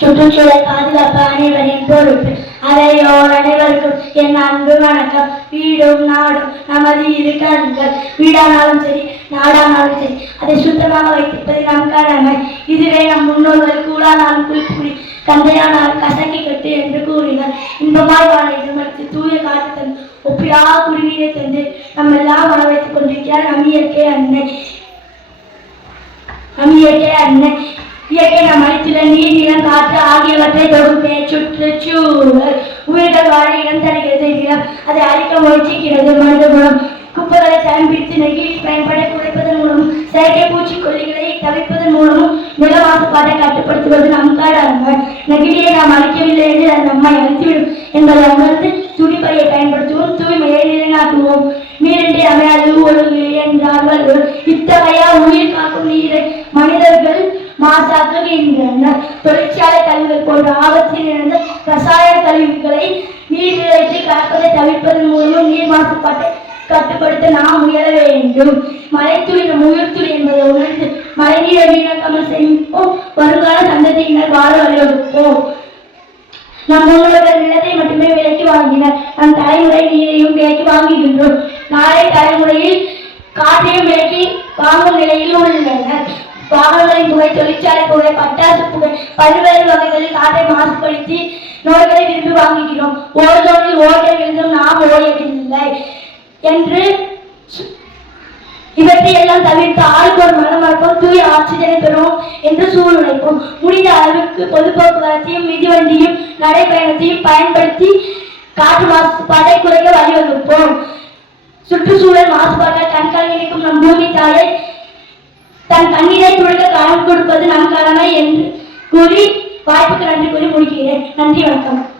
சுற்றுச்சூழல் பாதுகாப்பு அனைவரின் பொறுப்பு. அதையோர் அனைவருக்கும் என் அன்பு வணக்கம். வீடும் நாடும் நமது இரு கண்கள். வீடானாலும் சரி நாடானாலும் சரி அதை சுத்தமாக வைத்திருப்பது நம் கடமை. இதுவே நம் முன்னோர்கள் கூடானாலும் குளிப்புடி தந்தையானால் கசக்கி கட்டு என்று கூறினார். இன்பமாய் வாழ இதுமடுத்து தூய காற்று தந்து ஒப்பிடா குடிநீரை தந்து நம்ம எல்லாம் வாழ வைத்துக் கொண்டிருக்கிறார் நம் இயற்கை அன்னை. நம் இயற்கை அன்னை. இயற்கை நம் அளித்துள்ள நீர் நிலம் காற்று ஆகியவற்றை தொகுப்பே சுற்றுச்சூழல் உயிர்கள் வாழ இடம் தருகிறது. நிலம் அதை அழிக்க முயற்சிக்கிறது. மனித குணம் குப்பைகளை பயன்படுத்தி நெகிழி பயன்பாட்டை குறைப்பதன் மூலமும் செயற்கை பூச்சிக்கொல்லிகளை தவிர்ப்பதன் மூலமும் நில மாசுபாட்டை கட்டுப்படுத்துவது நம் கடமை நெகிழியை நாம் அழிக்கவில்லை என்று அது நம்மை அழித்துவிடும் என்பதை உணர்ந்து துணிப்பையை பயன்படுத்துவோம். தூய்மையை நிலைநாட்டுவோம். நீரின்றி அமையாது ஒழுங்கு என்றார்கள். இத்தகைய உயிர் காக்கும் நீரை மனித தொழிற்சாலை கழிவுகள் போன்ற ஆபத்தில் இருந்து ரசாயன கழிவுகளை நீர் கலப்பதை தவிர்ப்பதன் மூலமும் நீர் மாசுபாட்டை கட்டுப்படுத்த நாம் உயர வேண்டும். மழைத்துளி நம் உயிர்த்துளி என்பதை உணர்ந்து மழைநீரை வீணாக்காமல் செய்வோம் வருங்கால சந்ததியினர் வாழ வழிவகுப்போம். நம் முன்னோர்கள் நிலத்தை மட்டுமே விலைக்கு வாங்கினர். நம் தலைமுறை நீரையும் விலைக்கு வாங்குகின்றோம். நாளை தலைமுறையில் காற்றையும் விலைக்கு வாங்கும் நிலையில் உள்ளனர். வாகனங்களின் புகை தொழிற்சாலை புகை பட்டாசு புகை பல்வேறு வகைகளில் காற்றை மாசுபடுத்தி நோய்களை விரும்பி வாங்குகிறோம். ஓர்தோனில் ஓட்டை விழுந்தும் நாம் ஓயவில்லை என்று இவற்றை எல்லாம் தவிர்த்து ஆளுக்கு ஒரு மனமரப்போம் தூய ஆக்சிஜனை பெறுவோம் என்று சூழ்நிலைப்போம் முடிந்த அளவுக்கு பொது போக்குவரத்தையும் மிதிவண்டியும் நடைப்பயணத்தையும் பயன்படுத்தி காற்று மாசுபாட்டை குறைக்க வழிவகுப்போம். சுற்றுச்சூழல் மாசுபாட்டை கண்காணிக்கும் நம் பூமி தாயை தன் கண்ணி கொடுப்பது நம் கடமை என்று கூறி வாய்ப்புக்கு நன்றி கூறி முடிக்கிறேன். நன்றி வணக்கம்.